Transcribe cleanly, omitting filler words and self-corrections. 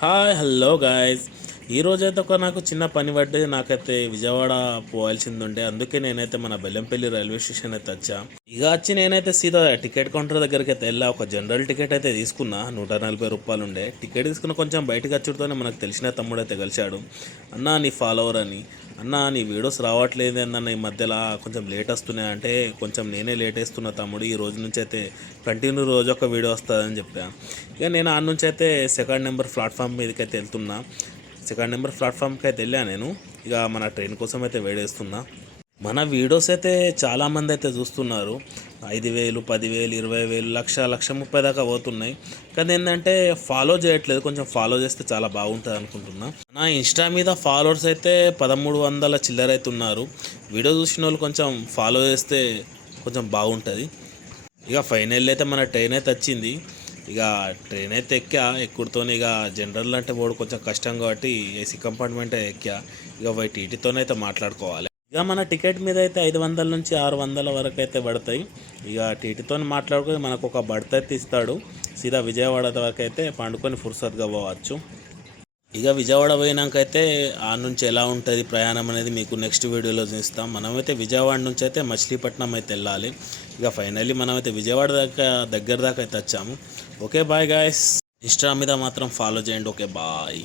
Hi hello guys. ఈరోజైతే నాకు చిన్న పని పడ్డది. నాకైతే విజయవాడ పోవాల్సింది ఉండే, అందుకే నేనైతే మన బెల్లంపల్లి రైల్వే స్టేషన్ అయితే వచ్చా. ఇక వచ్చి నేనైతే సీదా టికెట్ కౌంటర్ దగ్గరికి అయితే వెళ్ళా. ఒక జనరల్ టికెట్ అయితే తీసుకున్నా, 140 రూపాయలు ఉండే. టికెట్ తీసుకున్న కొంచెం బయటకు వచ్చుడుతోనే మనకు తెలిసిన తమ్ముడు అయితే కలిశాడు. అన్నా నీ ఫాలోవర్ అని. అన్నా నీ వీడియోస్ రావట్లేదు అన్న, ఈ మధ్యలో కొంచెం లేట్ వస్తున్నాయి అంటే, కొంచెం నేనే లేట్ వేస్తున్నా తమ్ముడు, ఈ రోజు నుంచి అయితే కంటిన్యూ రోజు ఒక వీడియో వస్తుందని చెప్పా. ఇక నేను ఆ నుంచి అయితే సెకండ్ నెంబర్ ప్లాట్ఫామ్ మీదకి అయితే వెళ్తున్నా. సెకండ్ నెంబర్ ప్లాట్ఫామ్కి అయితే వెళ్ళాను నేను. ఇక మన ట్రైన్ కోసం అయితే వెయిట్ చేస్తున్నా. మన వీడియోస్ అయితే చాలామంది అయితే చూస్తున్నారు. 5,000, 10,000, 20,000, లక్ష 30 దాకా పోతున్నాయి. కానీ ఏంటంటే ఫాలో చేయట్లేదు. కొంచెం ఫాలో చేస్తే చాలా బాగుంటుంది అనుకుంటున్నా. నా ఇన్స్టా మీద ఫాలోవర్స్ అయితే 1,300 చిల్లర అయితే ఉన్నారు. వీడియో చూసిన వాళ్ళు కొంచెం ఫాలో చేస్తే కొంచెం బాగుంటుంది. ఇక ఫైనల్ అయితే మన ట్రైన్ అయితే వచ్చింది. ఇక ట్రైన్ అయితే ఎక్కుడుతో ఇక జనరల్ అంటే పోడు కొంచెం కష్టం కాబట్టి ఏసీ కంపార్ట్మెంట్ ఎక్కా. ఇక టీటీతోనైతే మాట్లాడుకోవాలి. ఇక మన టికెట్ మీద అయితే 500 నుంచి 600 వరకు అయితే పడతాయి. ఇక టీటీతో మాట్లాడుకొని మనకు ఒక బర్త్ అయితే ఇస్తాడు. సీదా విజయవాడ వరకు అయితే పండుకొని ఫుర్సత్గా పోవచ్చు. ఇక విజయవాడ పోయినాకైతే ఆ నుంచి ఎలా ఉంటుంది ప్రయాణం అనేది మీకు నెక్స్ట్ వీడియోలో చూస్తాం. మనమైతే విజయవాడ నుంచి అయితే మచిలీపట్నం అయితే వెళ్ళాలి. ఇక ఫైనల్లీ మనమైతే విజయవాడ దగ్గర దాకా అయితే వచ్చాము. Okay bye guys. ఇన్స్టా మీద మాత్రం ఫాలో చేయండి. Okay bye.